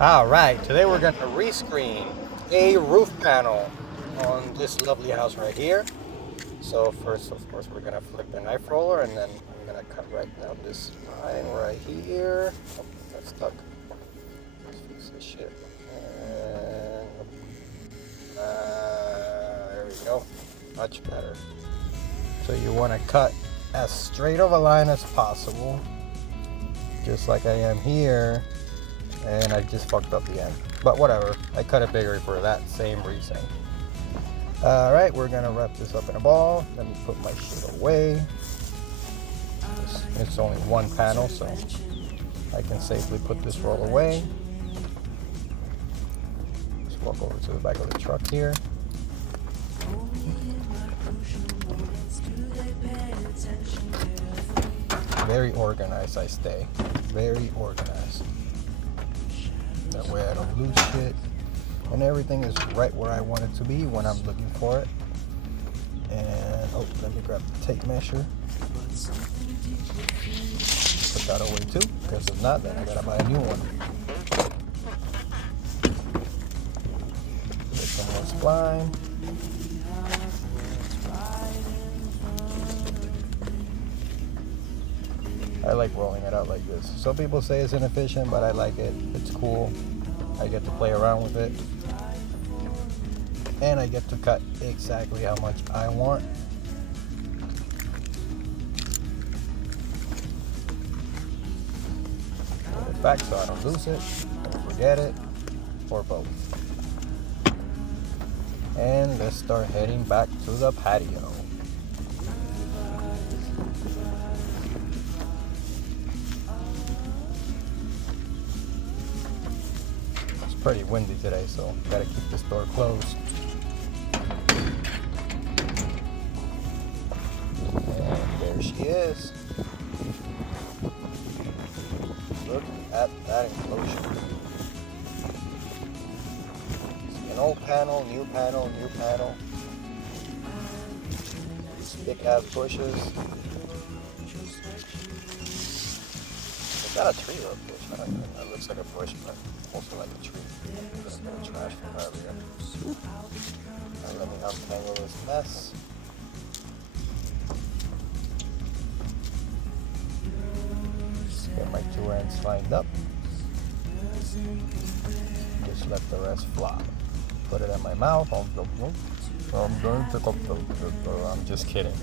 Alright, today we're going to rescreen a roof panel on this lovely house right here. So first, of course, we're going to flip the knife roller and then I'm going to cut right down this line right here. Oh, that's stuck. Let's fix this shit. And, there we go. Much better. So you want to cut as straight of a line as possible, just like I am here. And I just fucked up the end, but whatever, I cut it bigger for that same reason. Alright, we're gonna wrap this up in a ball. Let me put my shit away. It's only one panel, so I can safely put this roll away. Just walk over to the back of the truck here. Very organized I stay, very organized. That way I don't lose shit. And everything is right where I want it to be when I'm looking for it. And, oh, let me grab the tape measure. Put that away too, because if not, then I gotta buy a new one. Get some more spline. I like rolling it out like this. Some people say it's inefficient, but I like it. It's cool. I get to play around with it. And I get to cut exactly how much I want. Put it back so I don't lose it, don't forget it, or both. And let's start heading back to the patio. Pretty windy today, so gotta keep this door closed. And there she is. Look at that enclosure. See, an old panel, new panel, new panel. These big ass bushes. It's not a tree or a bush. I don't know. It looks like a bush, but also like a tree. I'm gonna get the trash from earlier. And let me untangle this mess. Get my two ends lined up. Just let the rest fly. Put it in my mouth. I'm going to take up the. I'm just kidding.